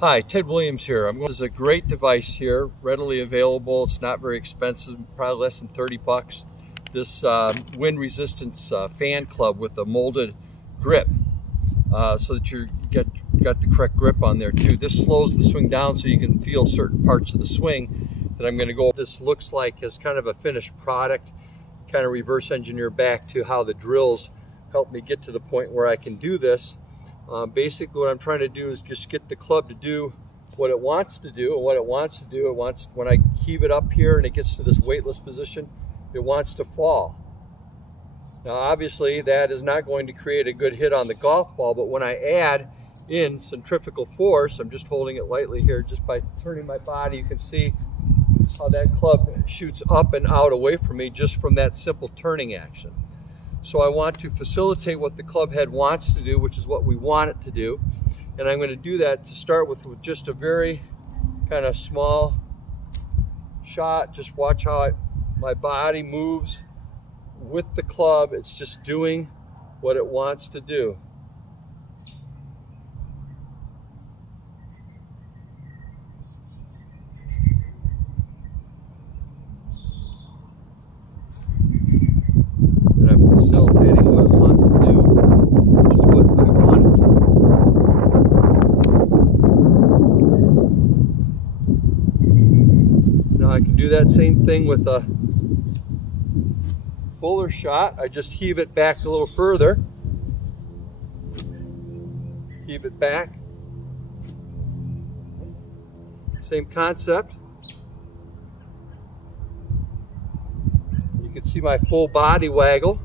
Hi, Ted Williams here. This is a great device here, readily available. It's not very expensive, probably less than 30 bucks. This wind resistance fan club with a molded grip, so that you got the correct grip on there too. This slows the swing down so you can feel certain parts of the swing that I'm going to go. This looks like as kind of a finished product, kind of reverse engineer back to how the drills help me get to the point where I can do this. Basically what I'm trying to do is just get the club to do what it wants to do, and what it wants to do, when I heave it up here and it gets to this weightless position, it wants to fall. Now obviously that is not going to create a good hit on the golf ball, but when I add in centrifugal force, I'm just holding it lightly here, just by turning my body, you can see how that club shoots up and out away from me just from that simple turning action. So I want to facilitate what the club head wants to do, which is what we want it to do. And I'm going to do that to start with just a very kind of small shot. Just watch how my body moves with the club. It's just doing what it wants to do. Facilitating what it wants to do, which is what I want it to do. Now I can do that same thing with a fuller shot. I just heave it back a little further. Heave it back. Same concept. You can see my full body waggle.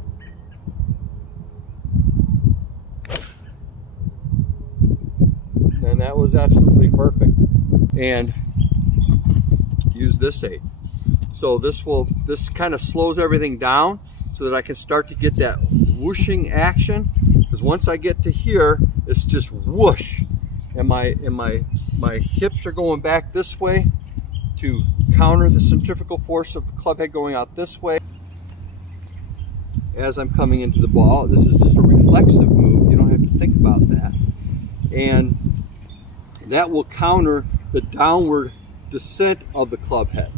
And that was absolutely perfect. And use this aid. So this kind of slows everything down so that I can start to get that whooshing action. Because once I get to here, it's just whoosh. And my hips are going back this way to counter the centrifugal force of the club head going out this way. As I'm coming into the ball, this is just a reflexive move. You don't have to think about that. And that will counter the downward descent of the club head.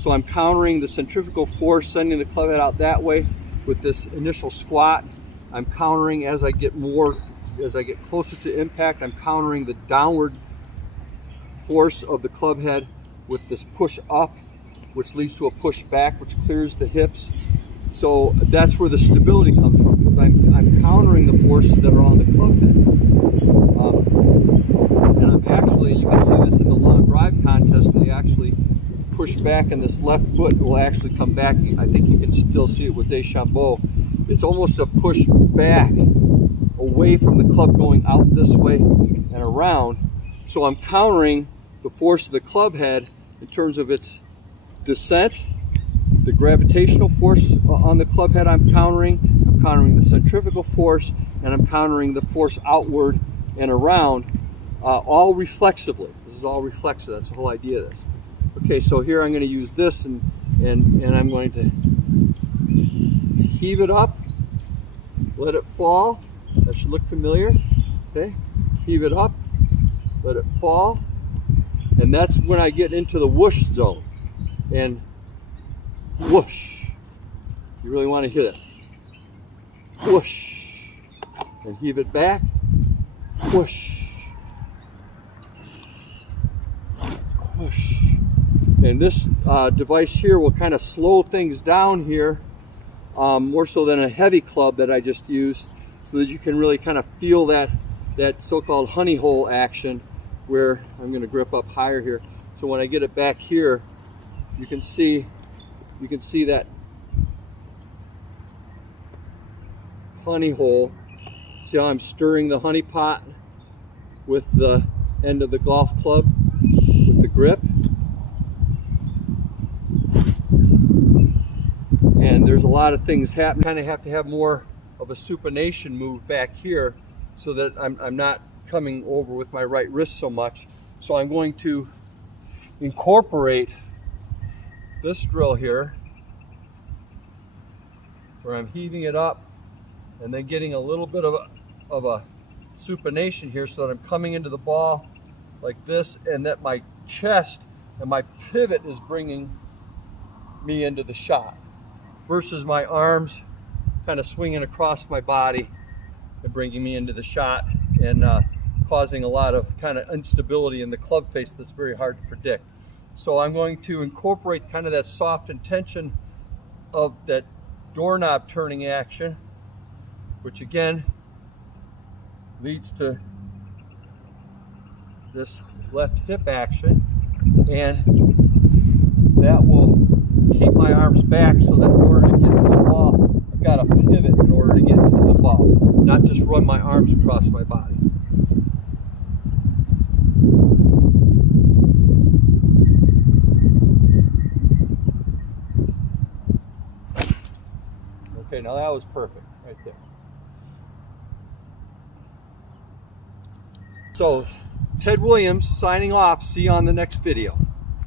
So I'm countering the centrifugal force, sending the club head out that way with this initial squat. I'm countering as I get closer to impact, I'm countering the downward force of the club head with this push up, which leads to a push back, which clears the hips. So that's where the stability comes from, because I'm countering the forces that are on the club head. And I'm actually, you can see this in the long drive contest, they actually push back and this left foot will actually come back. I think you can still see it with DeChambeau. It's almost a push back away from the club going out this way and around. So I'm countering the force of the club head in terms of its descent. The gravitational force on the club head I'm countering the centrifugal force, and I'm countering the force outward and around, all reflexively. This is all reflexive, that's the whole idea of this. Okay, so here I'm going to use this and I'm going to heave it up, let it fall. That should look familiar. Okay, heave it up, let it fall, and that's when I get into the whoosh zone. And whoosh. You really want to hear that. Whoosh. And heave it back. Whoosh. Whoosh. And this device here will kind of slow things down here, more so than a heavy club that I just used, so that you can really kind of feel that so-called honey hole action, where I'm going to grip up higher here. So when I get it back here, you can see that honey hole. See how I'm stirring the honey pot with the end of the golf club with the grip. And there's a lot of things happening. Kind of have to have more of a supination move back here so that I'm not coming over with my right wrist so much. So I'm going to incorporate this drill here, where I'm heaving it up and then getting a little bit of a supination here, so that I'm coming into the ball like this, and that my chest and my pivot is bringing me into the shot, versus my arms kind of swinging across my body and bringing me into the shot, and causing a lot of kind of instability in the club face that's very hard to predict. So I'm going to incorporate kind of that soft intention of that doorknob turning action, which again leads to this left hip action, and that will keep my arms back so that in order to get to the ball, I've got to pivot in order to get into the ball, not just run my arms across my body. Okay, now that was perfect right there. So, Ted Williams signing off. See you on the next video.